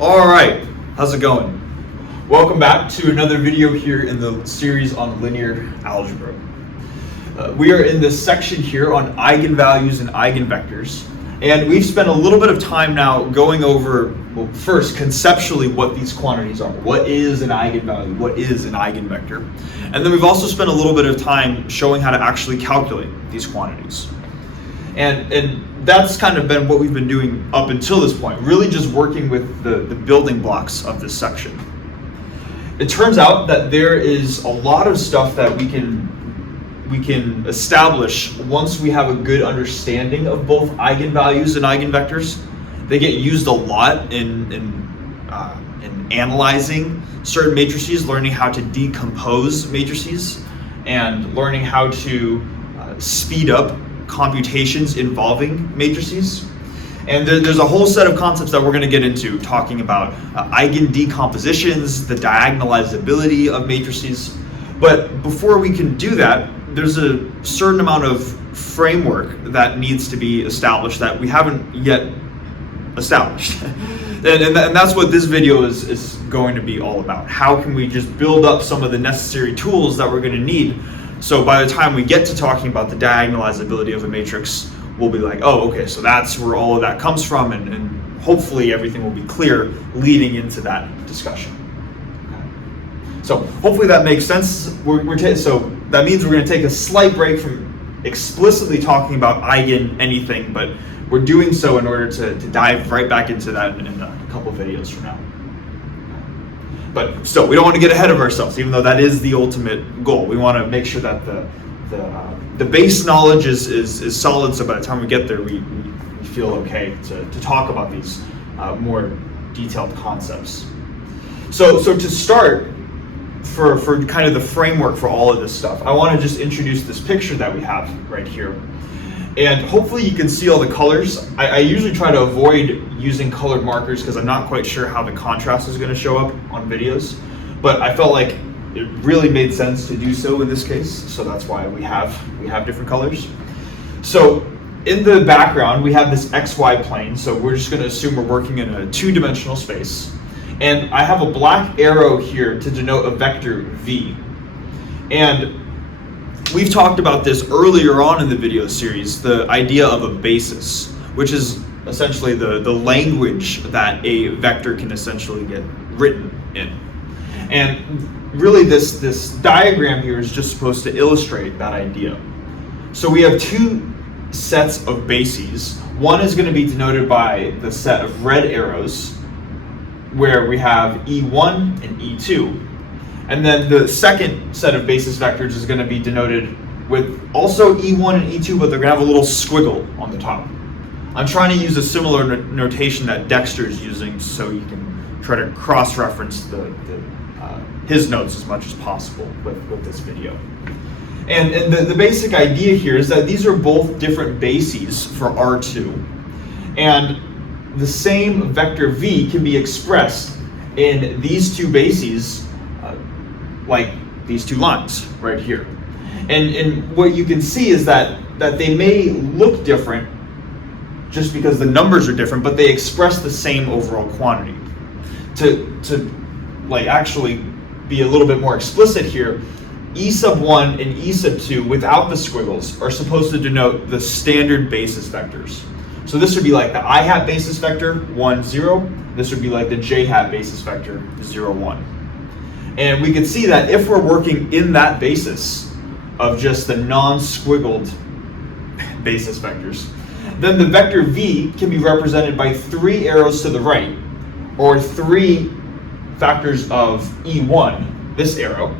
All right, how's it going? Welcome back to another video here in the series on linear algebra. We are in this section here on eigenvalues and eigenvectors, and we've spent a little bit of time now going over, well, first conceptually what these quantities are. What is an eigenvalue? What is an eigenvector? And then we've also spent a little bit of time showing how to actually calculate these quantities. And that's kind of been what we've been doing up until this point, really just working with the building blocks of this section. It turns out that there is a lot of stuff that we can establish once we have a good understanding of both eigenvalues and eigenvectors. They get used a lot in analyzing certain matrices, learning how to decompose matrices, and learning how to speed up computations involving matrices. And there's a whole set of concepts that we're going to get into, talking about eigendecompositions, the diagonalizability of matrices. But before we can do that, there's a certain amount of framework that needs to be established that we haven't yet established. and that's what this video is going to be all about. How can we just build up some of the necessary tools that we're going to need, so by the time we get to talking about the diagonalizability of a matrix, we'll be like, oh, okay, so that's where all of that comes from, and hopefully everything will be clear leading into that discussion. Okay. So hopefully that makes sense. So that means we're going to take a slight break from explicitly talking about eigen anything, but we're doing so in order to dive right back into that in a couple videos from now. But still, we don't want to get ahead of ourselves, even though that is the ultimate goal. We want to make sure that the base knowledge is solid, so by the time we get there, we feel okay to talk about these more detailed concepts. So to start, for kind of the framework for all of this stuff, I want to just introduce this picture that we have right here. And hopefully you can see all the colors. I usually try to avoid using colored markers because I'm not quite sure how the contrast is going to show up on videos. But I felt like it really made sense to do so in this case, so that's why we have different colors. So in the background, we have this XY plane, so we're just going to assume we're working in a two-dimensional space. And I have a black arrow here to denote a vector V. And we've talked about this earlier on in the video series, the idea of a basis, which is essentially the language that a vector can essentially get written in. And really this diagram here is just supposed to illustrate that idea. So we have two sets of bases. One is going to be denoted by the set of red arrows, where we have E1 and E2. And then the second set of basis vectors is going to be denoted with also E1 and E2, but they're going to have a little squiggle on the top. I'm trying to use a similar notation that Dexter is using, so you can try to cross-reference his notes as much as possible with this video. And the basic idea here is that these are both different bases for R2. And the same vector V can be expressed in these two bases, like these two lines right here. And what you can see is that they may look different just because the numbers are different, but they express the same overall quantity. To like actually be a little bit more explicit here, E sub 1 and E sub 2 without the squiggles are supposed to denote the standard basis vectors. So this would be like the I hat basis vector 1, 0. This would be like the J hat basis vector 0, 1. And we can see that if we're working in that basis of just the non-squiggled basis vectors, then the vector V can be represented by 3 arrows to the right, or 3 factors of E1, this arrow,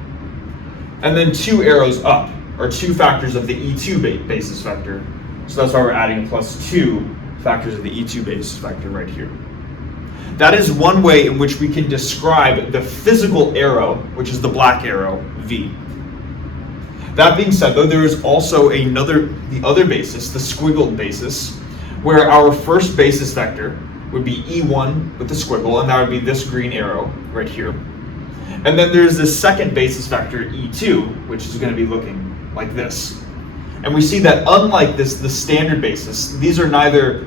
and then 2 arrows up, or 2 factors of the E2 basis vector. So that's why we're adding plus 2 factors of the E2 basis vector right here. That is one way in which we can describe the physical arrow, which is the black arrow, V. That being said, though, there is also the other basis, the squiggled basis, where our first basis vector would be E1 with the squiggle, and that would be this green arrow right here. And then there's this second basis vector, E2, which is going to be looking like this. And we see that unlike the standard basis, these are neither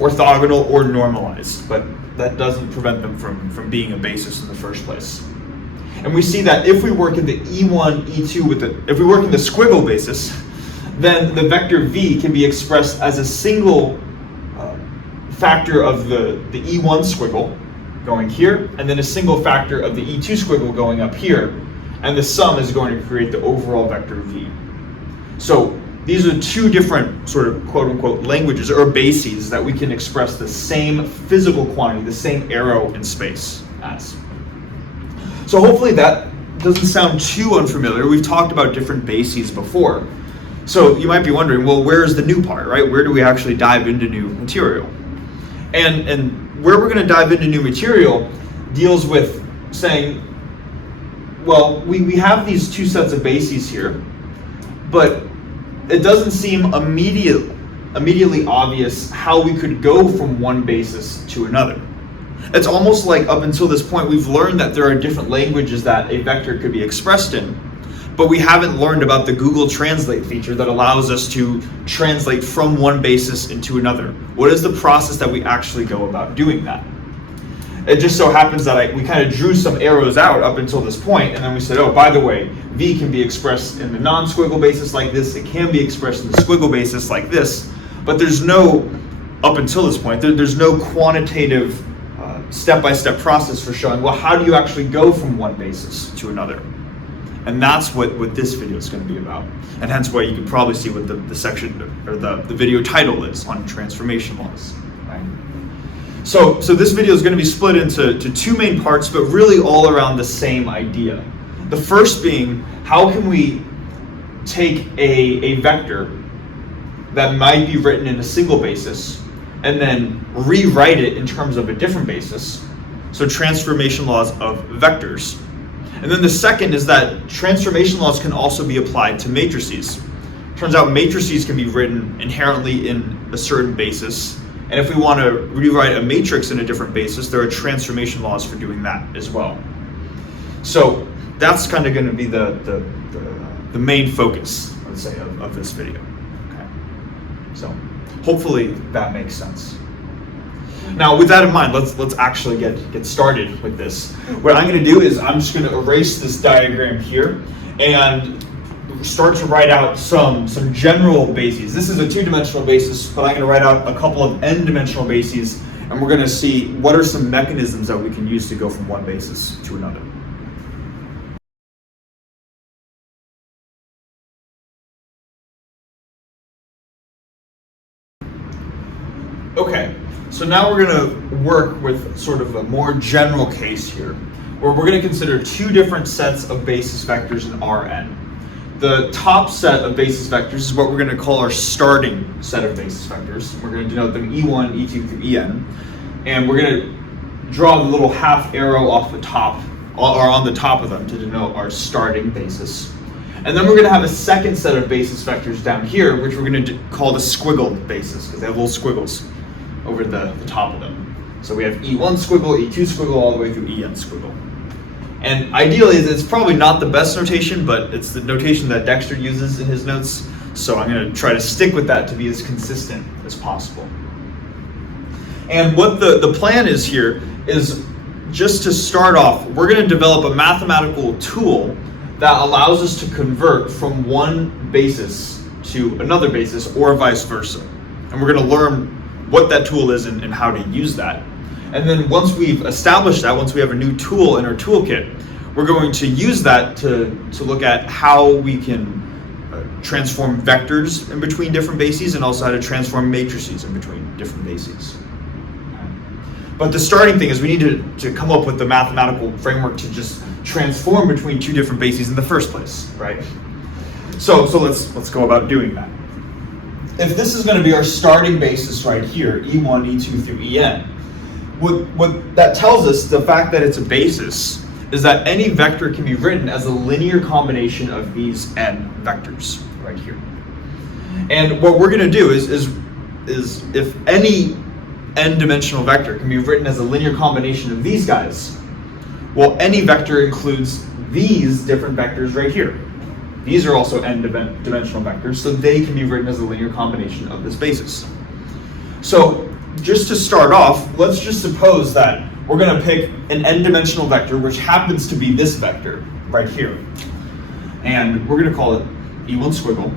orthogonal or normalized, but that doesn't prevent them from being a basis in the first place. And we see that if we work in the E1, E2 if we work in the squiggle basis, then the vector v can be expressed as a single factor of the E1 squiggle going here, and then a single factor of the E2 squiggle going up here, and the sum is going to create the overall vector v. So these are two different sort of quote-unquote languages or bases that we can express the same physical quantity, the same arrow in space as. So hopefully that doesn't sound too unfamiliar. We've talked about different bases before. So you might be wondering, well, where's the new part, right? Where do we actually dive into new material? And where we're going to dive into new material deals with saying, well, we have these two sets of bases here, but it doesn't seem immediately obvious how we could go from one basis to another. It's almost like up until this point we've learned that there are different languages that a vector could be expressed in, but we haven't learned about the Google Translate feature that allows us to translate from one basis into another. What is the process that we actually go about doing that? It just so happens that we kind of drew some arrows out up until this point, and then we said, oh, by the way, v can be expressed in the non-squiggle basis like this, it can be expressed in the squiggle basis like this, but there's no, up until this point, there's no quantitative step-by-step process for showing, well, how do you actually go from one basis to another? And that's what this video is going to be about. And hence why you can probably see what the section or the video title is on transformation laws. Right? So this video is going to be split into two main parts, but really all around the same idea. The first being, how can we take a vector that might be written in a single basis and then rewrite it in terms of a different basis? So transformation laws of vectors. And then the second is that transformation laws can also be applied to matrices. Turns out matrices can be written inherently in a certain basis, and if we want to rewrite a matrix in a different basis, there are transformation laws for doing that as well. So that's kind of going to be the main focus, let's say, of this video. Okay. So hopefully that makes sense. Now, with that in mind, let's actually get started with this. What I'm going to do is I'm just going to erase this diagram here and start to write out some general bases. This is a two-dimensional basis, but I'm going to write out a couple of n-dimensional bases, and we're going to see what are some mechanisms that we can use to go from one basis to another. Okay. So now we're going to work with sort of a more general case here, where we're going to consider two different sets of basis vectors in Rn. The top set of basis vectors is what we're going to call our starting set of basis vectors. We're going to denote them E1, E2 through En, and we're going to draw the little half arrow off the top, or on the top of them, to denote our starting basis. And then we're going to have a second set of basis vectors down here, which we're going to call the squiggled basis, because they have little squiggles over the top of them. So we have E1 squiggle, E2 squiggle, all the way through En squiggle. And ideally, it's probably not the best notation, but it's the notation that Dexter uses in his notes. So I'm going to try to stick with that to be as consistent as possible. And what the plan is here is, just to start off, we're going to develop a mathematical tool that allows us to convert from one basis to another basis, or vice versa. And we're going to learn what that tool is and how to use that. And then once we've established that, once we have a new tool in our toolkit, we're going to use that to look at how we can transform vectors in between different bases, and also how to transform matrices in between different bases. But the starting thing is we need to come up with the mathematical framework to just transform between two different bases in the first place, right? So let's go about doing that. If this is going to be our starting basis right here, E1, E2 through En, what that tells us, the fact that it's a basis, is that any vector can be written as a linear combination of these n vectors right here. And what we're going to do is if any n-dimensional vector can be written as a linear combination of these guys, well, any vector includes these different vectors right here. These are also n-dimensional vectors, so they can be written as a linear combination of this basis. So just to start off, let's just suppose that we're going to pick an n-dimensional vector, which happens to be this vector right here. And we're going to call it E1 squiggle.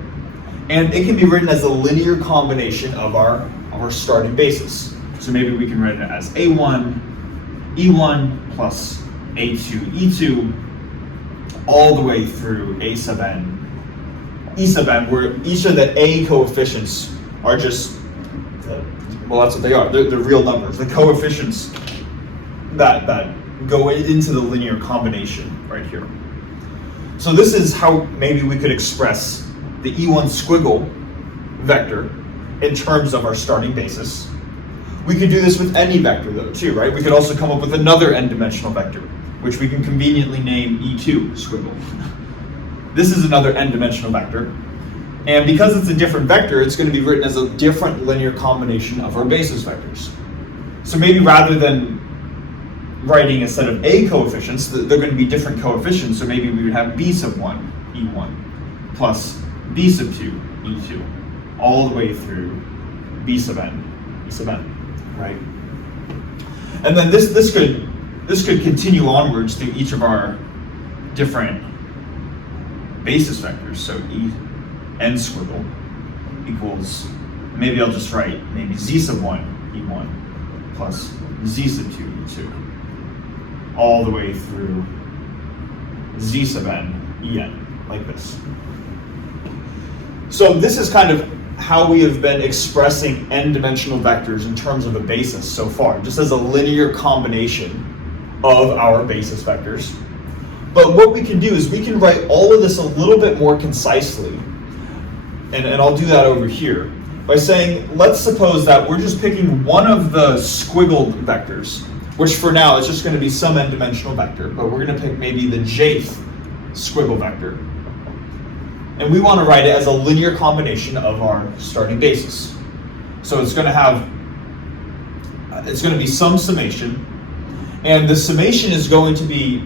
And it can be written as a linear combination of our starting basis. So maybe we can write it as A1, E1 plus A2, E2, all the way through A sub n, E sub n, where each of the A coefficients are just, well, that's what they are. They're real numbers. The coefficients that go into the linear combination right here. So this is how maybe we could express the E1 squiggle vector in terms of our starting basis. We could do this with any vector though too, right? We could also come up with another n-dimensional vector, which we can conveniently name E2 squiggle. This is another n-dimensional vector. And because it's a different vector, it's going to be written as a different linear combination of our basis vectors. So maybe rather than writing a set of A coefficients, they're going to be different coefficients. So maybe we would have B sub 1, E1, plus B sub 2, E2, all the way through B sub n, E sub n, right? And then this could continue onwards through each of our different basis vectors. So n squiggle equals, maybe I'll just write maybe z sub 1, E1, plus z sub 2, E2, all the way through z sub n, En, like this. So this is kind of how we have been expressing n-dimensional vectors in terms of a basis so far, just as a linear combination of our basis vectors. But what we can do is we can write all of this a little bit more concisely, and I'll do that over here, by saying, let's suppose that we're just picking one of the squiggled vectors, which for now is just going to be some n-dimensional vector, but we're going to pick maybe the jth squiggle vector. And we want to write it as a linear combination of our starting basis. So it's going to be some summation, and the summation is going to be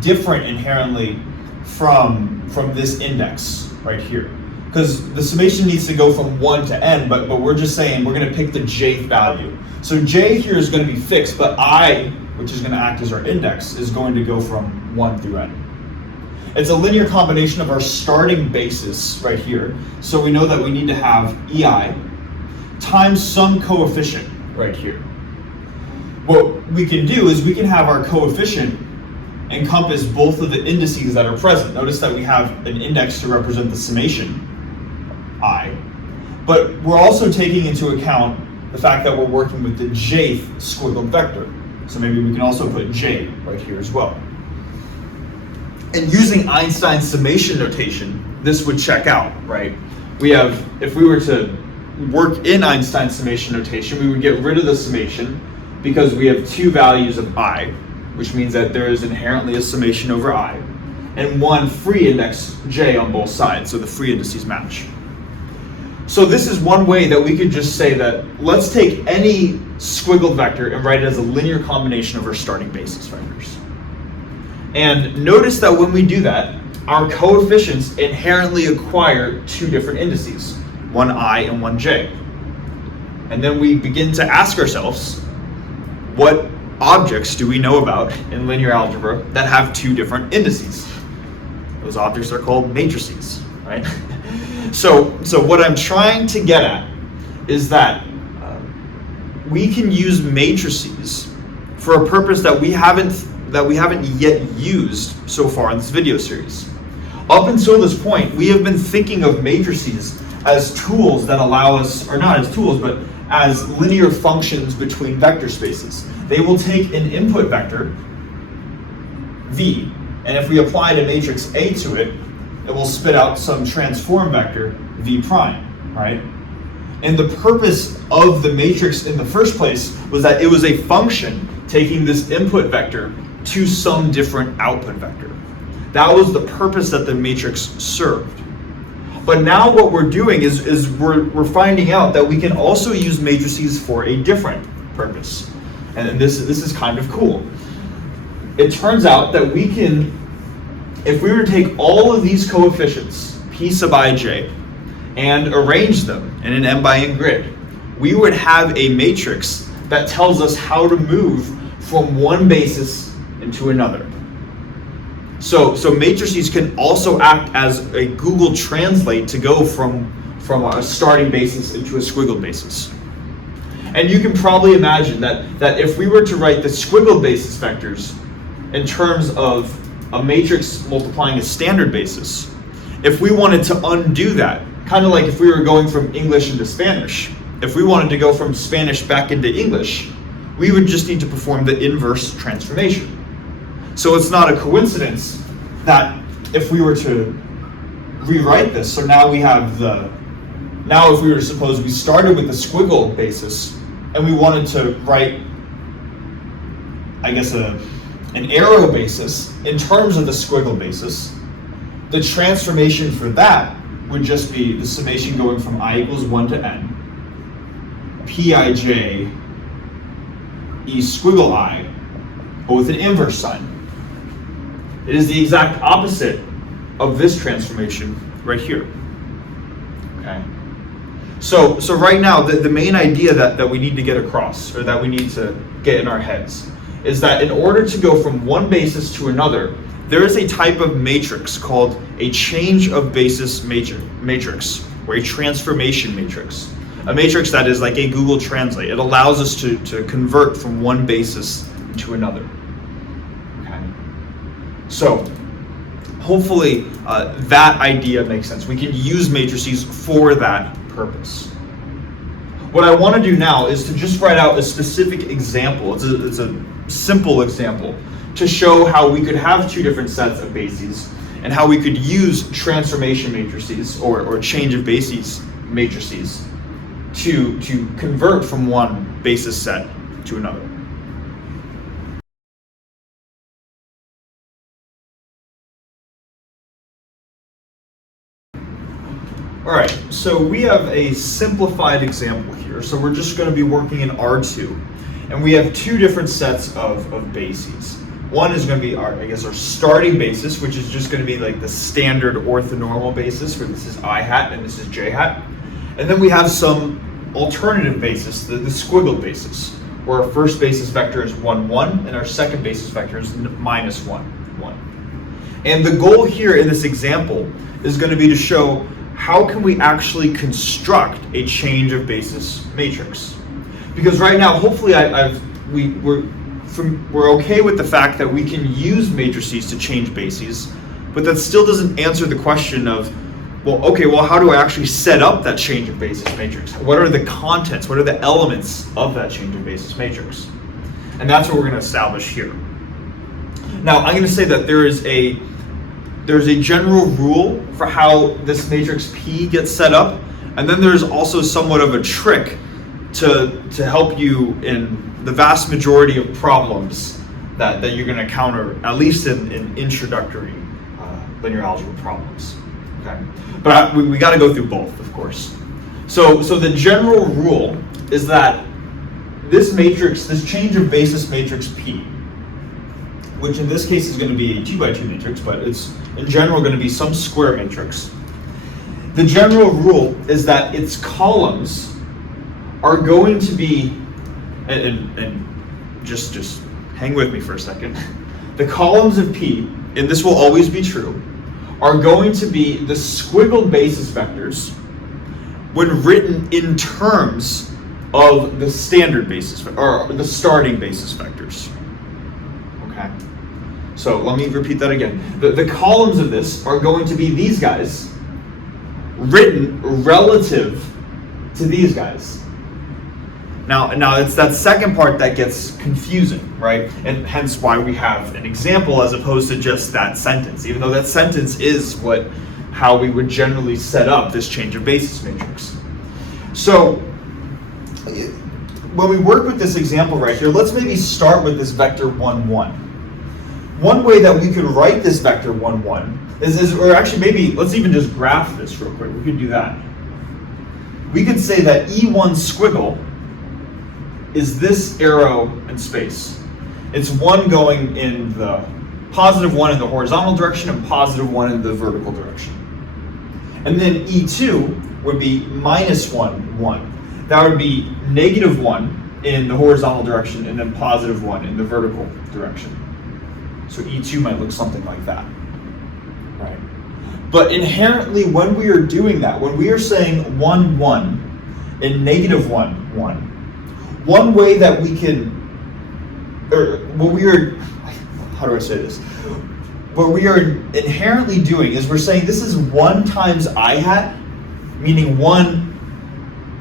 different inherently from this index right here. Because the summation needs to go from 1 to n, but we're just saying we're going to pick the jth value. So j here is going to be fixed, but I, which is going to act as our index, is going to go from 1 through n. It's a linear combination of our starting basis right here. So we know that we need to have ei times some coefficient right here. What we can do is we can have our coefficient encompass both of the indices that are present. Notice that we have an index to represent the summation, I, but we're also taking into account the fact that we're working with the jth squiggled vector. So maybe we can also put j right here as well. And using Einstein's summation notation, this would check out, right? We have, if we were to work in Einstein's summation notation, we would get rid of the summation because we have two values of I, which means that there is inherently a summation over I, and one free index j on both sides, so the free indices match. So this is one way that we could just say that let's take any squiggled vector and write it as a linear combination of our starting basis vectors. And notice that when we do that, our coefficients inherently acquire two different indices, one I and one j. And then we begin to ask ourselves, what objects do we know about in linear algebra that have two different indices? Those objects are called matrices, right? So what I'm trying to get at is that we can use matrices for a purpose that we haven't yet used so far in this video series. Up until this point, we have been thinking of matrices as tools that allow us, or not as tools, but as linear functions between vector spaces. They will take an input vector, v, and if we applied a matrix A to it, it will spit out some transform vector, v prime, right? And the purpose of the matrix in the first place was that it was a function taking this input vector to some different output vector. That was the purpose that the matrix served. But now what we're doing is we're finding out that we can also use matrices for a different purpose. And this is kind of cool. It turns out that we can, if we were to take all of these coefficients, p sub ij, and arrange them in an m by n grid, we would have a matrix that tells us how to move from one basis into another. So matrices can also act as a Google Translate to go from a starting basis into a squiggled basis. And you can probably imagine that if we were to write the squiggled basis vectors in terms of a matrix multiplying a standard basis, if we wanted to undo that, kind of like if we were going from English into Spanish, if we wanted to go from Spanish back into English, we would just need to perform the inverse transformation. So it's not a coincidence that if we were to rewrite this, so now we have now if we were to suppose we started with the squiggle basis and we wanted to write, I guess, an arrow basis in terms of the squiggle basis, the transformation for that would just be the summation going from I equals 1 to n, Pij e squiggle I, but with an inverse sign. It is the exact opposite of this transformation right here. Okay. So right now, the main idea that we need to get across, or that we need to get in our heads, is that in order to go from one basis to another, there is a type of matrix called a change of basis matrix, or a transformation matrix. A matrix that is like a Google Translate. It allows us to convert from one basis to another. Okay. So hopefully that idea makes sense. We can use matrices for that purpose. What I want to do now is to just write out a specific example. It's a simple example to show how we could have two different sets of bases and how we could use transformation matrices or change of bases matrices to convert from one basis set to another. All right, so we have a simplified example here. So we're just going to be working in R2, and we have two different sets of bases. One is going to be our starting basis, which is just going to be like the standard orthonormal basis, where this is I hat and this is J hat. And then we have some alternative basis, the squiggled basis, where our first basis vector is 1, 1, and our second basis vector is minus 1, 1. And the goal here in this example is going to be to show how can we actually construct a change of basis matrix. Because right now, hopefully we're okay with the fact that we can use matrices to change bases, but that still doesn't answer the question of, well, how do I actually set up that change of basis matrix? What are the contents? What are the elements of that change of basis matrix? And that's what we're going to establish here. Now, I'm going to say that there's a general rule for how this matrix P gets set up, and then there's also somewhat of a trick to help you in the vast majority of problems that you're going to encounter, at least in introductory linear algebra problems. Okay, but we got to go through both, of course. So the general rule is that this matrix, this change of basis matrix P, which in this case is going to be a 2 by 2 matrix, but it's in general going to be some square matrix. The general rule is that its columns are going to be, and just hang with me for a second. The columns of P, and this will always be true, are going to be the squiggled basis vectors when written in terms of the standard basis, or the starting basis vectors. Okay. So let me repeat that again. The columns of this are going to be these guys written relative to these guys. Now it's that second part that gets confusing, right? And hence why we have an example as opposed to just that sentence, even though that sentence is how we would generally set up this change of basis matrix. So when we work with this example right here, let's maybe start with this vector 1, 1. One way that we could write this vector 1, 1 or actually maybe let's even just graph this real quick. We could do that. We could say that E1 squiggle is this arrow in space. It's 1 going in the positive 1 in the horizontal direction and positive 1 in the vertical direction. And then E2 would be minus 1, 1. that would be -1 in the horizontal direction and then +1 in the vertical direction. So E2 might look something like that. Right. But inherently, when we are doing that, when we are saying 1, 1 and -1, 1, one way that we can, or what we are, how do I say this? What we are inherently doing is we're saying this is 1 times I hat, meaning 1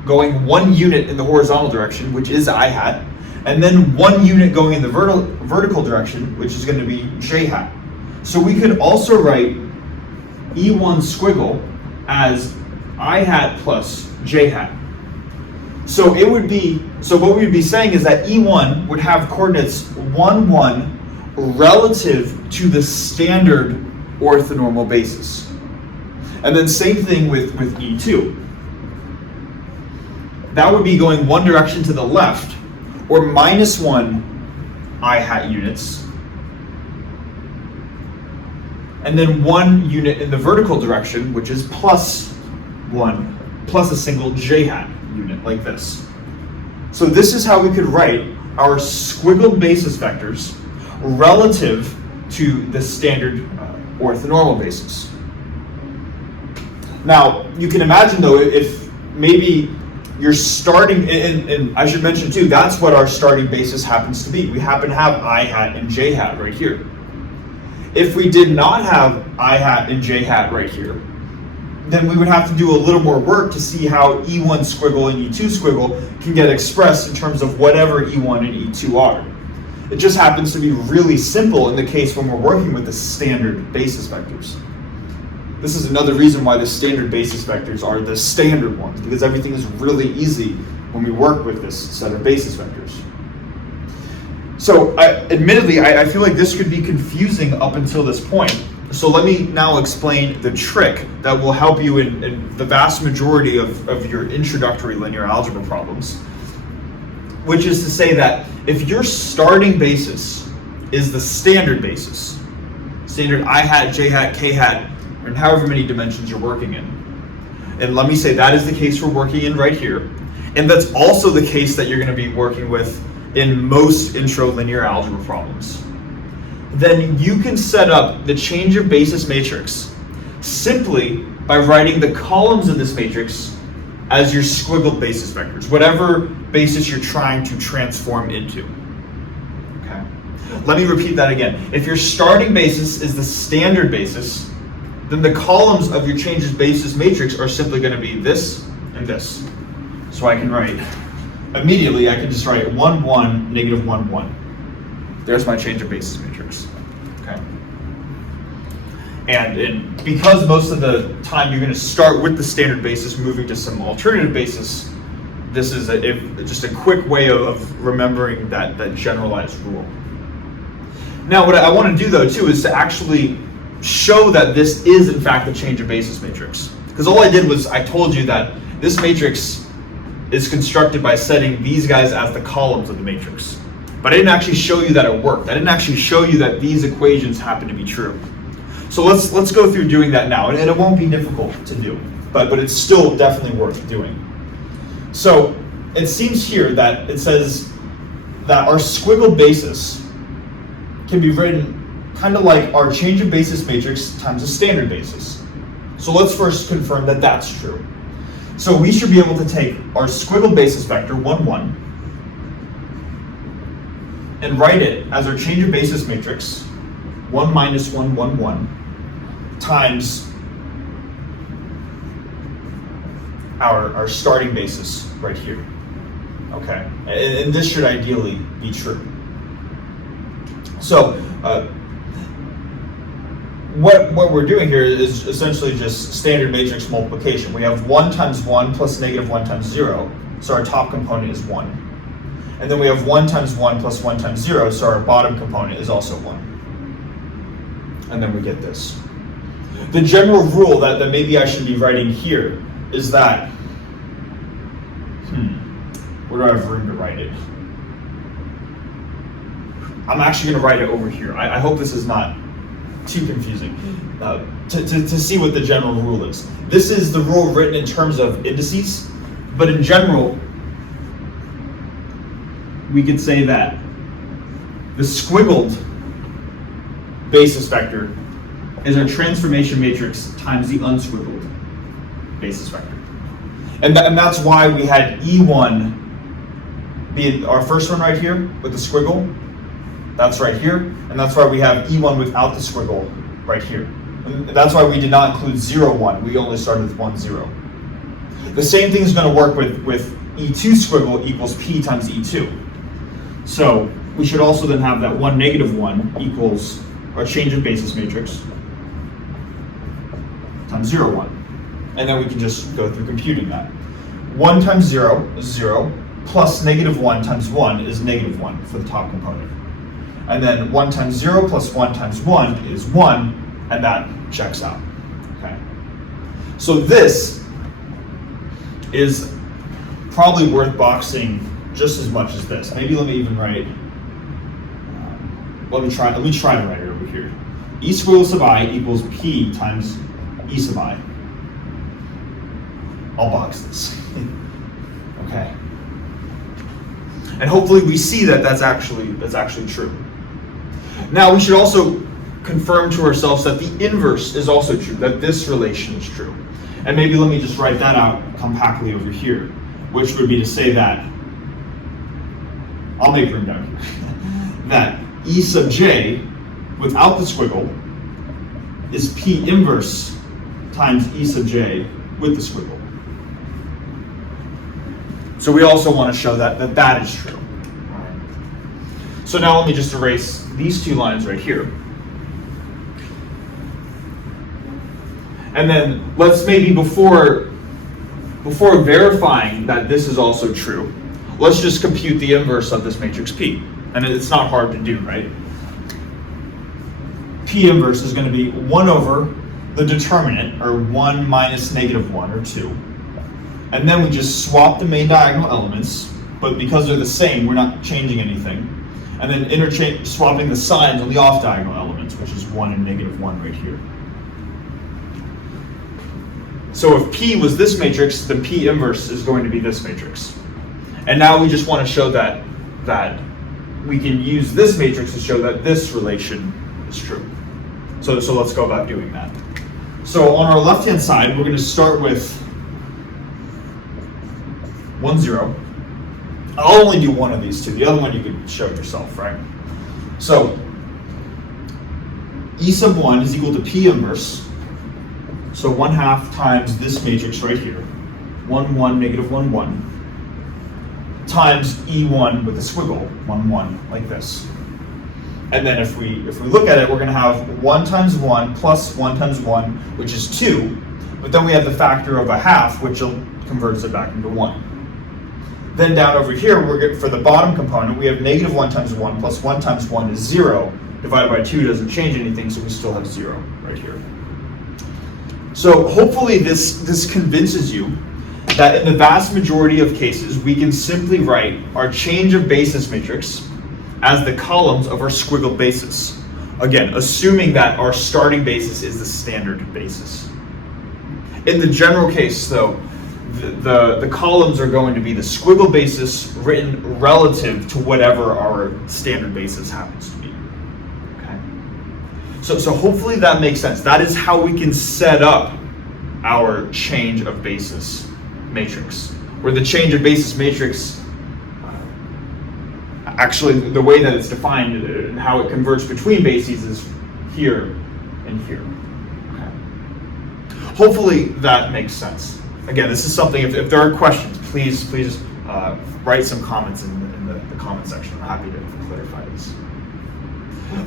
going 1 unit in the horizontal direction, which is I hat, and then 1 unit going in the vertical direction, which is going to be j hat. So we could also write E1 squiggle as I hat plus j hat. So it would be, so what we would be saying is that E1 would have coordinates 1, 1 relative to the standard orthonormal basis. And then same thing with E2. That would be going 1 direction to the left, or -1 I hat units, and then 1 unit in the vertical direction, which is +1, plus a single j hat unit, like this. So this is how we could write our squiggled basis vectors relative to the standard orthonormal basis. Now, you can imagine though, if maybe you're starting, and I should mention too, that's what our starting basis happens to be. We happen to have I hat and j hat right here. If we did not have I hat and j hat right here, then we would have to do a little more work to see how E1 squiggle and E2 squiggle can get expressed in terms of whatever E1 and E2 are. It just happens to be really simple in the case when we're working with the standard basis vectors. This is another reason why the standard basis vectors are the standard ones, because everything is really easy when we work with this set of basis vectors. So admittedly, I feel like this could be confusing up until this point. So let me now explain the trick that will help you in the vast majority of your introductory linear algebra problems, which is to say that if your starting basis is the standard basis, standard I hat, j hat, k hat, and however many dimensions you're working in, and let me say that is the case we're working in right here, and that's also the case that you're going to be working with in most intro linear algebra problems, then you can set up the change of basis matrix simply by writing the columns of this matrix as your squiggled basis vectors, whatever basis you're trying to transform into. Okay. Let me repeat that again. If your starting basis is the standard basis, then the columns of your change of basis matrix are simply going to be this and this. So I can write, immediately I can just write 1, 1, -1, 1. There's my change of basis matrix. Okay. And because most of the time you're going to start with the standard basis, moving to some alternative basis, this is just a quick way of remembering that generalized rule. Now, what I want to do though too is to actually show that this is in fact the change of basis matrix. Because all I did was I told you that this matrix is constructed by setting these guys as the columns of the matrix. But I didn't actually show you that it worked. I didn't actually show you that these equations happen to be true. So let's go through doing that now, and it won't be difficult to do, but it's still definitely worth doing. So it seems here that it says that our squiggled basis can be written kind of like our change of basis matrix times a standard basis. So let's first confirm that that's true. So we should be able to take our squiggled basis vector 1, 1 and write it as our change of basis matrix 1, -1, 1, 1 times our starting basis right here. Okay, and this should ideally be true. So what we're doing here is essentially just standard matrix multiplication. We have 1 times 1 plus -1 times 0, so our top component is 1. And then we have 1 times 1 plus 1 times 0, so our bottom component is also 1. And then we get this. The general rule that maybe I should be writing here is that, where do I have room to write it? I'm actually going to write it over here. I hope this is not too confusing to see what the general rule is. This is the rule written in terms of indices, but in general, we could say that the squiggled basis vector is our transformation matrix times the unsquiggled basis vector. And that's why we had E1 be our first one right here with the squiggle. That's right here. And that's why we have E1 without the squiggle right here. And that's why we did not include 0, 1. We only started with 1, 0. The same thing is going to work with E2 squiggle equals P times E2. So we should also then have that 1, negative 1 equals our change of basis matrix times 0, 1. And then we can just go through computing that. 1 times 0 is 0, plus negative 1 times 1 is negative 1 for the top component. And then 1 times 0 plus 1 times 1 is 1, and that checks out. Okay. So this is probably worth boxing just as much as this. Maybe let me even write, let me try to write it over here. E squiggle sub I equals P times E sub I. I'll box this. Okay. And hopefully we see that that's actually true. Now we should also confirm to ourselves that the inverse is also true, that this relation is true. And maybe let me just write that out compactly over here, which would be to say that, I'll make room down here, that E sub j without the squiggle is P inverse times E sub j with the squiggle. So we also want to show that that is true. So now let me just erase these two lines right here. And then let's maybe before verifying that this is also true, let's just compute the inverse of this matrix P. And it's not hard to do, right? P inverse is going to be 1 over the determinant, or 1 minus negative 1, or 2. And then we just swap the main diagonal elements, but because they're the same, we're not changing anything. And then swapping the signs on the off diagonal elements, which is 1 and negative 1 right here. So if P was this matrix, then P inverse is going to be this matrix. And now we just want to show that we can use this matrix to show that this relation is true. So let's go about doing that. So on our left-hand side, we're going to start with 1, 0. I'll only do one of these two. The other one you can show yourself, right? So E sub 1 is equal to P inverse. So 1/2 times this matrix right here, 1, 1, negative 1, 1, times E1 with a squiggle, 1, 1, like this. And then if we look at it, we're going to have 1 times 1 plus 1 times 1, which is 2. But then we have the factor of 1/2, which converts it back into 1. Then down over here, for the bottom component, we have negative 1 times 1 plus 1 times 1 is 0. Divided by 2 doesn't change anything, so we still have 0 right here. So hopefully this convinces you that in the vast majority of cases, we can simply write our change of basis matrix as the columns of our squiggled basis. Again, assuming that our starting basis is the standard basis. In the general case, though, the columns are going to be the squiggle basis written relative to whatever our standard basis happens to be. Okay. So hopefully that makes sense. That is how we can set up our change of basis matrix. Where the change of basis matrix, actually the way that it's defined and how it converts between bases is here and here. Okay. Hopefully that makes sense. Again, this is something, if there are questions, please write some comments in the comment section. I'm happy to clarify this.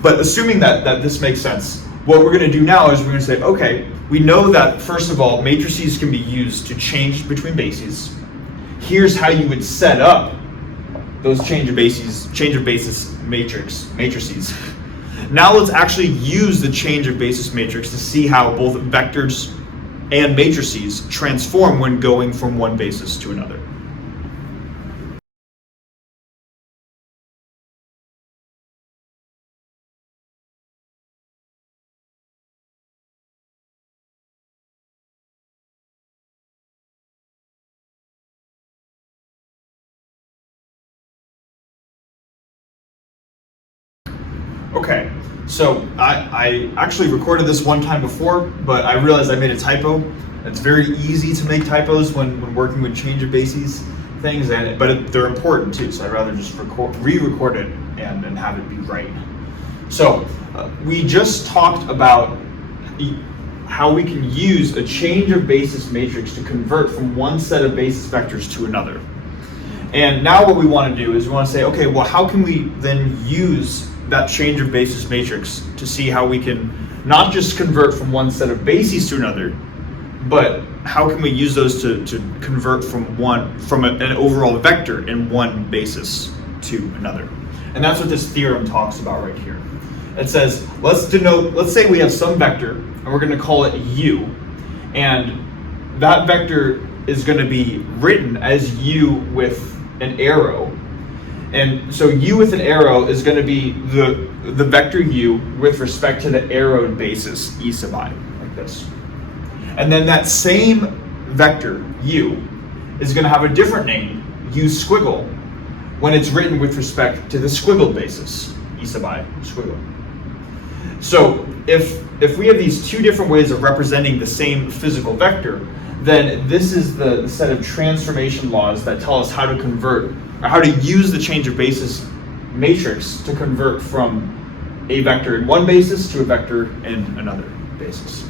But assuming that this makes sense, what we're going to do now is we're going to say, okay, we know that, first of all, matrices can be used to change between bases. Here's how you would set up those change of basis matrices. Now let's actually use the change of basis matrix to see how both vectors and matrices transform when going from one basis to another. Okay, so I actually recorded this one time before, but I realized I made a typo. It's very easy to make typos when working with change of bases things, but they're important too, so I'd rather just re-record it and have it be right. So we just talked about how we can use a change of basis matrix to convert from one set of basis vectors to another. And now what we want to do is we want to say, okay, well, how can we then use that change of basis matrix to see how we can not just convert from one set of bases to another, but how can we use those to convert from an overall vector in one basis to another? And that's what this theorem talks about right here. It says, let's say we have some vector, and we're going to call it u, and that vector is going to be written as u with an arrow. And so u with an arrow is going to be the vector u with respect to the arrowed basis e sub I, like this. And then that same vector u is going to have a different name, u squiggle, when it's written with respect to the squiggled basis, e sub I squiggle. So if we have these two different ways of representing the same physical vector, then this is the set of transformation laws that tell us how to convert, or how to use the change of basis matrix to convert from a vector in one basis to a vector in another basis.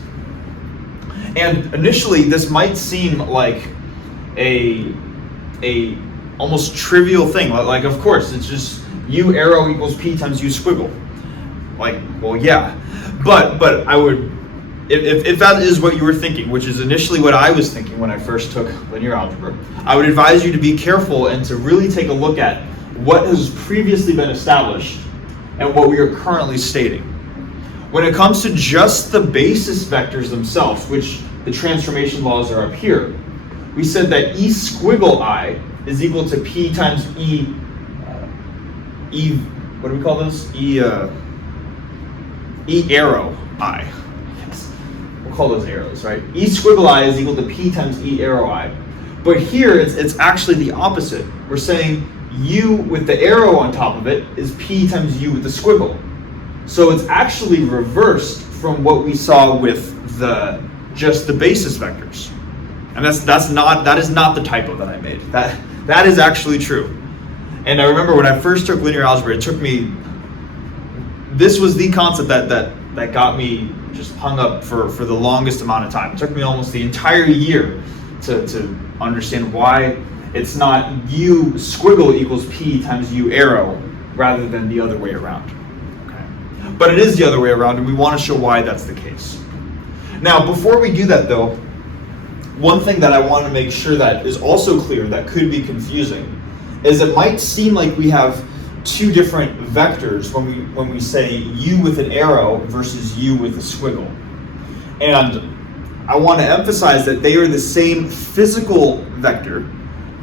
And initially, this might seem like a almost trivial thing. Like, of course, it's just u arrow equals p times u squiggle. Like, well, yeah, but I would, if that is what you were thinking, which is initially what I was thinking when I first took linear algebra, I would advise you to be careful and to really take a look at what has previously been established and what we are currently stating. When it comes to just the basis vectors themselves, which the transformation laws are up here, we said that e squiggle I is equal to p times e, what do we call those? E arrow I. Yes. We'll call those arrows, right? E squiggle I is equal to p times e arrow I. But here it's actually the opposite. We're saying u with the arrow on top of it is p times u with the squiggle. So it's actually reversed from what we saw with just the basis vectors. And that is not the typo that I made. That is actually true. And I remember when I first took linear algebra, it took me, this was the concept that got me just hung up for the longest amount of time. It took me almost the entire year to understand why it's not u squiggle equals p times u arrow rather than the other way around. Okay. But it is the other way around, and we want to show why that's the case. Now, before we do that though, one thing that I want to make sure that is also clear that could be confusing is it might seem like we have two different vectors when we say u with an arrow versus u with a squiggle. And I want to emphasize that they are the same physical vector,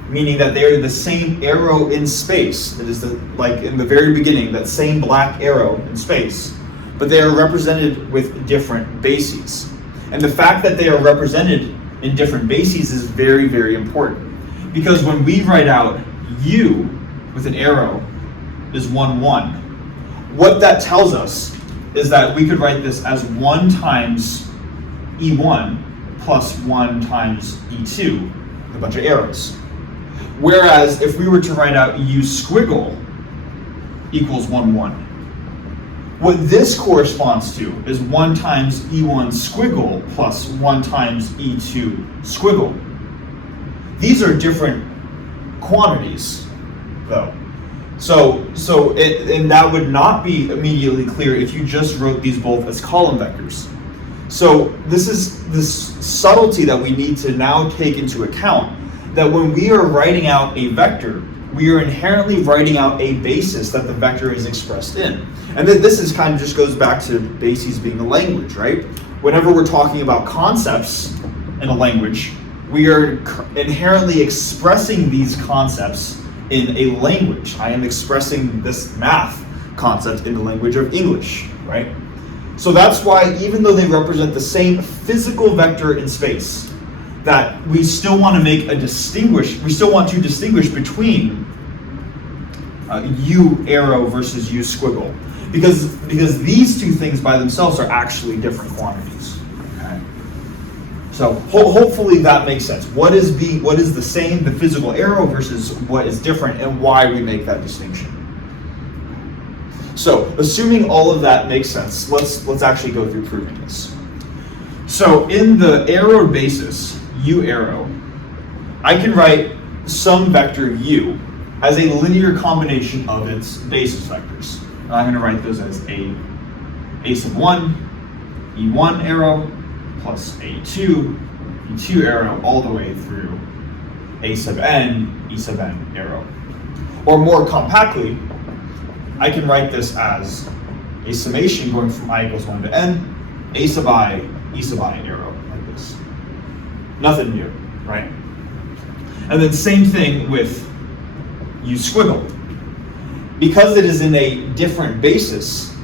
meaning that they are the same arrow in space. That is like in the very beginning, that same black arrow in space, but they are represented with different bases. And the fact that they are represented in different bases is very, very important. Because when we write out u with an arrow is 1, 1, what that tells us is that we could write this as 1 times e1 plus 1 times e2, with a bunch of arrows. Whereas if we were to write out u squiggle equals 1, 1, what this corresponds to is 1 times e1 squiggle plus 1 times e2 squiggle. These are different quantities, though. And that would not be immediately clear if you just wrote these both as column vectors. So this is this subtlety that we need to now take into account, that when we are writing out a vector, we are inherently writing out a basis that the vector is expressed in. And then this is kind of just goes back to bases being a language, right? Whenever we're talking about concepts in a language, we are inherently expressing these concepts in a language. I am expressing this math concept in the language of English, right? So that's why even though they represent the same physical vector in space, that we still want to distinguish between u arrow versus u squiggle, because these two things by themselves are actually different quantities. Okay? So hopefully that makes sense. What is the same, the physical arrow, versus what is different, and why we make that distinction. So assuming all of that makes sense, let's actually go through proving this. So in the arrow basis, u arrow, I can write some vector u as a linear combination of its basis vectors. I'm going to write those as a sub 1, e1 arrow, plus a2, e2 arrow, all the way through a sub n, e sub n arrow. Or more compactly, I can write this as a summation going from I equals 1 to n, a sub I, e sub I arrow, like this. Nothing new, right? And then same thing with u squiggle. Because it is in a different basis,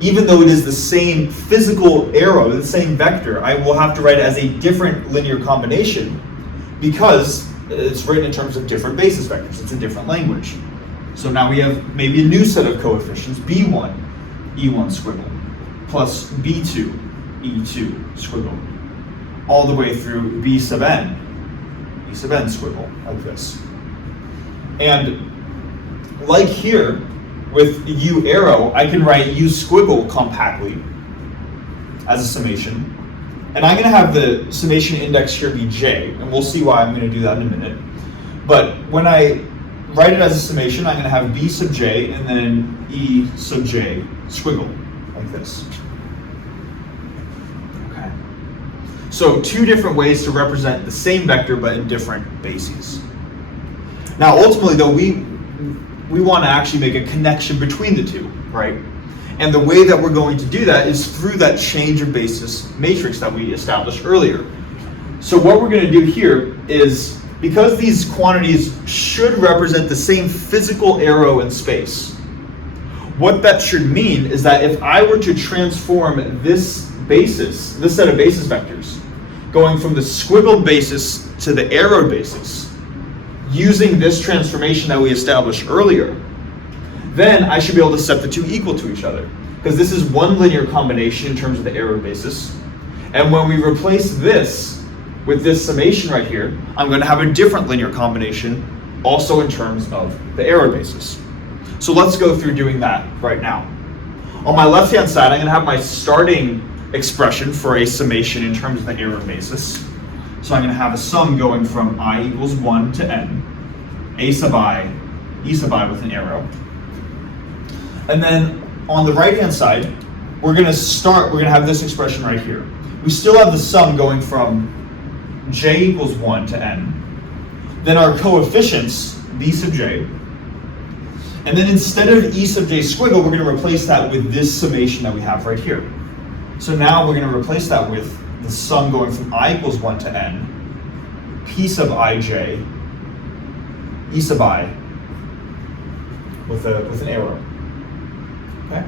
even though it is the same physical arrow, the same vector, I will have to write it as a different linear combination because it's written in terms of different basis vectors. It's a different language. So now we have maybe a new set of coefficients, b1, e1 squiggle, plus b2, e2 squiggle, all the way through b sub n, e sub n squiggle, like this. And like here, with u arrow, I can write u squiggle compactly as a summation. And I'm going to have the summation index here be j, and we'll see why I'm going to do that in a minute. But when I write it as a summation, I'm going to have b sub j and then e sub j squiggle, like this. Okay. So two different ways to represent the same vector but in different bases. Now ultimately though, we want to actually make a connection between the two, right? And the way that we're going to do that is through that change of basis matrix that we established earlier. So what we're going to do here is, because these quantities should represent the same physical arrow in space, what that should mean is that if I were to transform this set of basis vectors, going from the squiggled basis to the arrowed basis, using this transformation that we established earlier, then I should be able to set the two equal to each other, because this is one linear combination in terms of the arrowed basis. And when we replace this with this summation right here, I'm going to have a different linear combination also in terms of the arrowed basis. So let's go through doing that right now. On my left-hand side, I'm going to have my starting expression for a summation in terms of the arrowed basis. So I'm going to have a sum going from I equals 1 to n, a sub I, e sub I with an arrow. And then on the right-hand side, we're going to have this expression right here. We still have the sum going from j equals 1 to n. Then our coefficients, b sub j. And then instead of e sub j squiggle, we're going to replace that with this summation that we have right here. So now we're going to replace that with the sum going from I equals 1 to n, p sub ij, e sub I, with an arrow. Okay?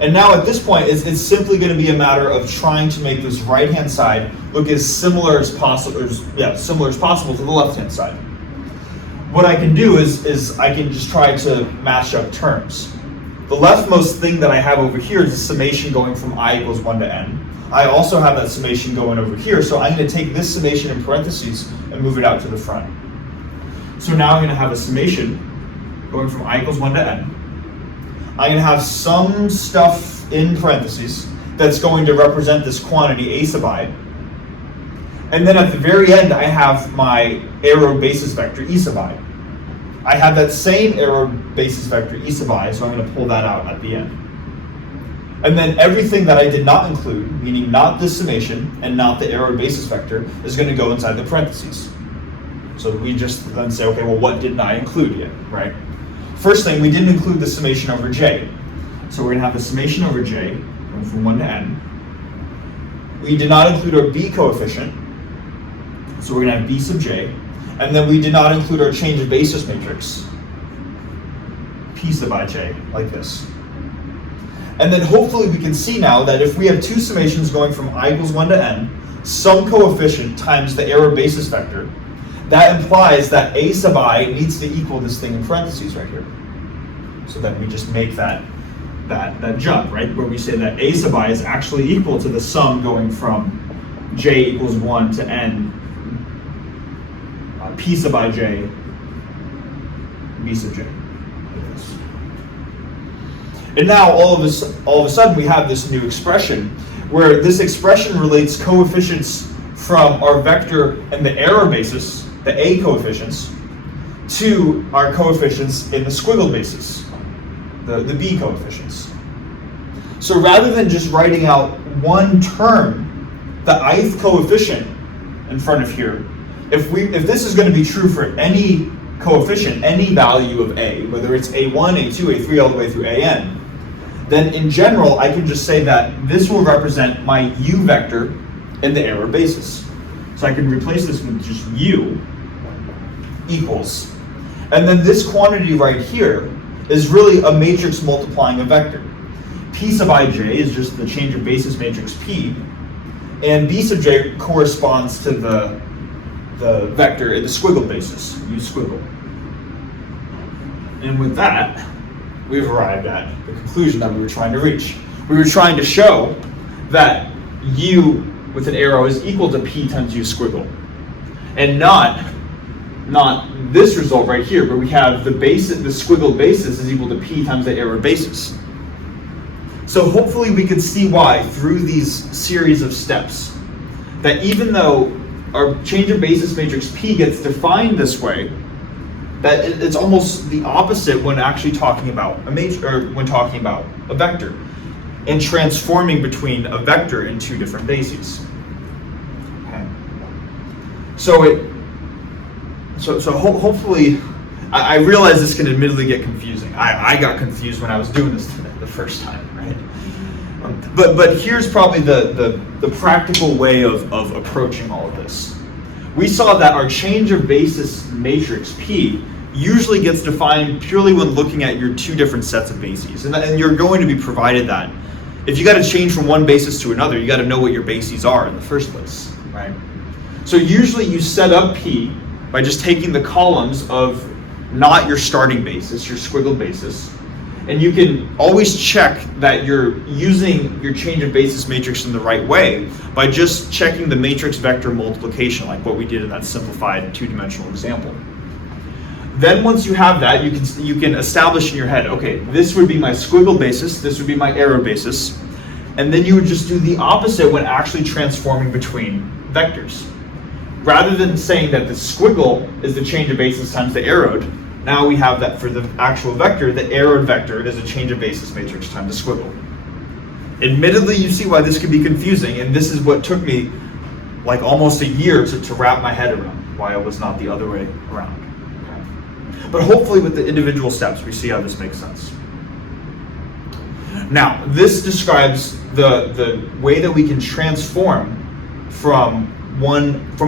And now at this point, it's simply going to be a matter of trying to make this right-hand side look as similar as possible, to the left-hand side. What I can do is I can just try to match up terms. The leftmost thing that I have over here is a summation going from I equals 1 to n. I also have that summation going over here, so I'm going to take this summation in parentheses and move it out to the front. So now I'm going to have a summation going from I equals 1 to n. I'm going to have some stuff in parentheses that's going to represent this quantity a sub I. And then at the very end, I have my arrowed basis vector e sub I. I have that same arrowed basis vector e sub I, so I'm going to pull that out at the end. And then everything that I did not include, meaning not this summation and not the arrowed basis vector, is going to go inside the parentheses. So we just then say, okay, well, what didn't I include yet, right? First thing, we didn't include the summation over j. So we're going to have the summation over j going from 1 to n. We did not include our b coefficient, so we're going to have b sub j. And then we did not include our change of basis matrix, p sub ij, like this. And then hopefully we can see now that if we have two summations going from I equals 1 to n, some coefficient times the arrowed basis vector, that implies that a sub I needs to equal this thing in parentheses right here. So then we just make that jump, right? Where we say that a sub I is actually equal to the sum going from j equals 1 to n, p sub ij, b sub j. Like this. And now all of a sudden we have this new expression where this expression relates coefficients from our vector and the error basis, the a coefficients, to our coefficients in the squiggle basis, the b coefficients. So rather than just writing out one term, the ith coefficient in front of here, if this is going to be true for any coefficient, any value of a, whether it's a1, a2, a3, all the way through an, then in general I can just say that this will represent my u vector in the error basis. So I can replace this with just u equals. And then this quantity right here is really a matrix multiplying a vector. P sub ij is just the change of basis matrix P, and B sub j corresponds to the vector in the squiggle basis, u squiggle. And with that, we've arrived at the conclusion that we were trying to reach. We were trying to show that u with an arrow is equal to P times u squiggle, and not this result right here, where we have the squiggle basis is equal to P times the error basis. So hopefully we can see why through these series of steps that even though our change of basis matrix P gets defined this way, that it's almost the opposite when actually talking about when talking about a vector and transforming between a vector in two different bases. Okay. So hopefully, I realize this can admittedly get confusing. I got confused when I was doing this the first time, right? But here's probably the practical way of approaching all of this. We saw that our change of basis matrix P usually gets defined purely when looking at your two different sets of bases. And you're going to be provided that. If you got to change from one basis to another, you got to know what your bases are in the first place, right? So usually you set up P by just taking the columns of not your starting basis, your squiggle basis, and you can always check that you're using your change of basis matrix in the right way by just checking the matrix vector multiplication, like what we did in that simplified two-dimensional example. Then once you have that, you can establish in your head, okay, this would be my squiggle basis, this would be my arrow basis, and then you would just do the opposite when actually transforming between vectors. Rather than saying that the squiggle is the change of basis times the arrowed, now we have that for the actual vector, the arrowed vector is a change of basis matrix times the squiggle. Admittedly, you see why this could be confusing, and this is what took me like almost a year to wrap my head around, why it was not the other way around. Okay. But hopefully with the individual steps, we see how this makes sense. Now, this describes the way that we can transform from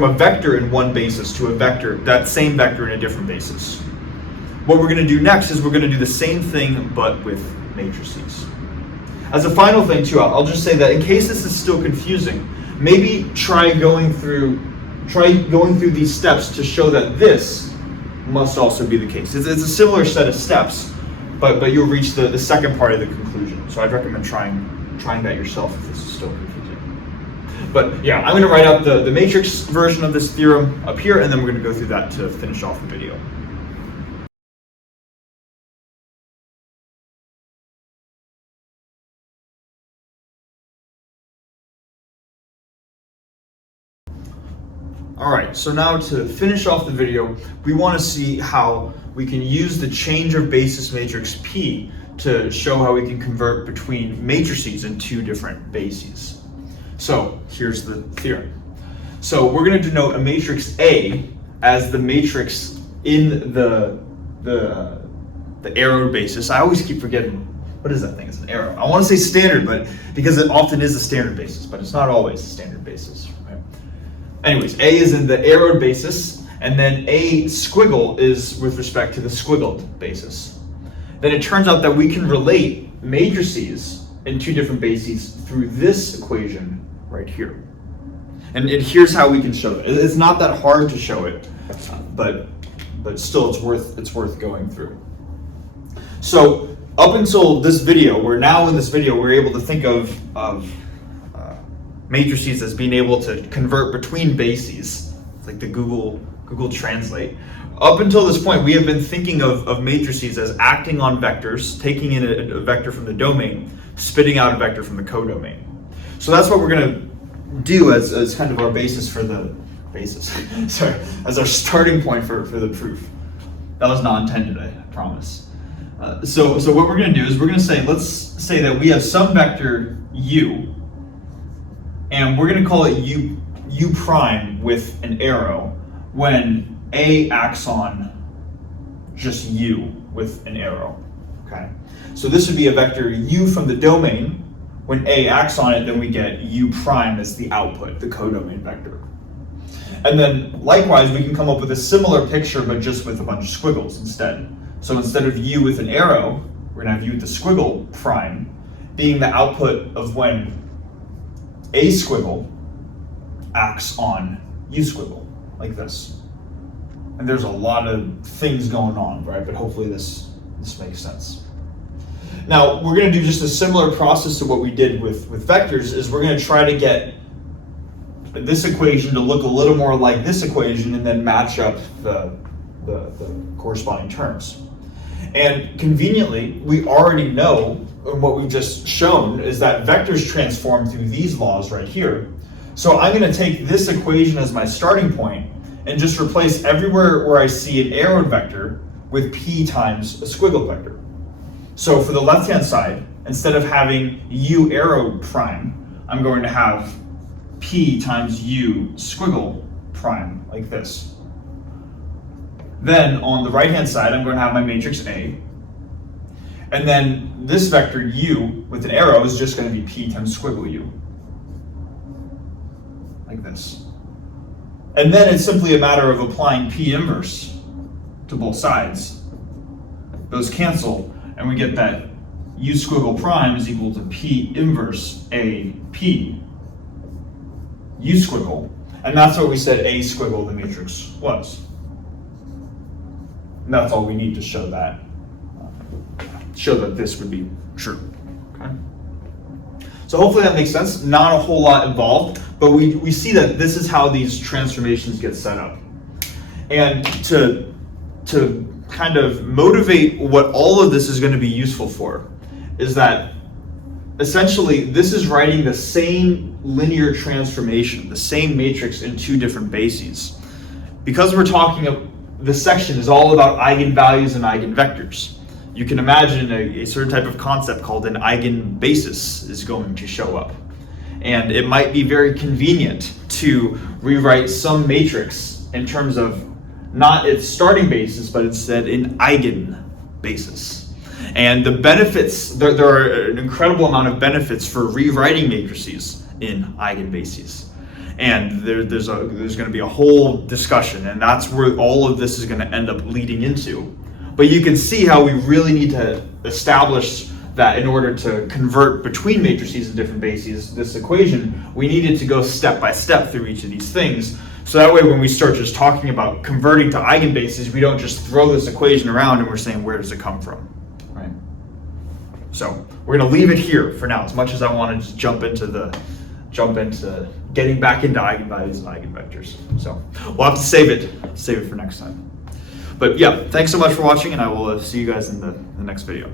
a vector in one basis to a vector, that same vector in a different basis. What we're going to do next is we're going to do the same thing but with matrices. As a final thing too, I'll just say that in case this is still confusing, maybe try going through these steps to show that this must also be the case. It's a similar set of steps, but you'll reach the second part of the conclusion. So I'd recommend trying that yourself if this is still confusing. But yeah, I'm going to write out the matrix version of this theorem up here, and then we're going to go through that to finish off the video. All right, so now to finish off the video, we want to see how we can use the change of basis matrix P to show how we can convert between matrices in two different bases. So here's the theorem. So we're going to denote a matrix A as the matrix in the arrow basis. I always keep forgetting, what is that thing? It's an arrow. I want to say standard, but because it often is a standard basis, but it's not always a standard basis. Right? Anyways, A is in the arrowed basis, and then A squiggle is with respect to the squiggled basis. Then it turns out that we can relate matrices in two different bases through this equation right here. And here's how we can show it. It's not that hard to show it, but still it's worth going through. So up until this video, we're able to think of matrices as being able to convert between bases, like the Google Translate. Up until this point, we have been thinking of matrices as acting on vectors, taking in a vector from the domain, spitting out a vector from the codomain. So that's what we're going to do as kind of our basis for the as our starting point for the proof. That was not intended, I promise. So what we're going to do is we're going to say, let's say that we have some vector u, and we're going to call it u prime with an arrow when A acts on just u with an arrow. Okay. So this would be a vector u from the domain. When A acts on it, then we get u prime as the output, the codomain vector. And then likewise, we can come up with a similar picture, but just with a bunch of squiggles instead. So instead of u with an arrow, we're going to have u with the squiggle prime being the output of when A squiggle acts on u squiggle, like this. And there's a lot of things going on, right? But hopefully this makes sense. Now, we're going to do just a similar process to what we did with vectors, is we're going to try to get this equation to look a little more like this equation and then match up the corresponding terms. And conveniently, we already know what we've just shown is that vectors transform through these laws right here. So I'm going to take this equation as my starting point and just replace everywhere where I see an arrowed vector with p times a squiggled vector. So for the left-hand side, instead of having u arrow prime, I'm going to have p times u squiggle prime, like this. Then on the right-hand side, I'm going to have my matrix A. And then this vector u with an arrow is just going to be p times squiggle u, like this. And then it's simply a matter of applying p inverse to both sides. Those cancel, and we get that u squiggle prime is equal to p inverse a p u squiggle. And that's what we said a squiggle the matrix was. And that's all we need to show that this would be true. Okay. So hopefully that makes sense. Not a whole lot involved, but we see that this is how these transformations get set up. And to kind of motivate what all of this is going to be useful for is that essentially this is writing the same linear transformation, the same matrix in two different bases. Because we're talking, this section is all about eigenvalues and eigenvectors. You can imagine a certain type of concept called an eigenbasis is going to show up. And it might be very convenient to rewrite some matrix in terms of not its starting basis, but instead an eigenbasis. And the benefits, there are an incredible amount of benefits for rewriting matrices in eigenbases. And there's going to be a whole discussion, and that's where all of this is going to end up leading into. But you can see how we really need to establish that in order to convert between matrices and different bases, this equation, we needed to go step by step through each of these things. So that way when we start just talking about converting to eigenbases, we don't just throw this equation around and we're saying, where does it come from, right? So we're going to leave it here for now, as much as I want to just jump into getting back into eigenvalues and eigenvectors. So we'll have to save it for next time. But yeah, thanks so much for watching, and I will see you guys in the next video.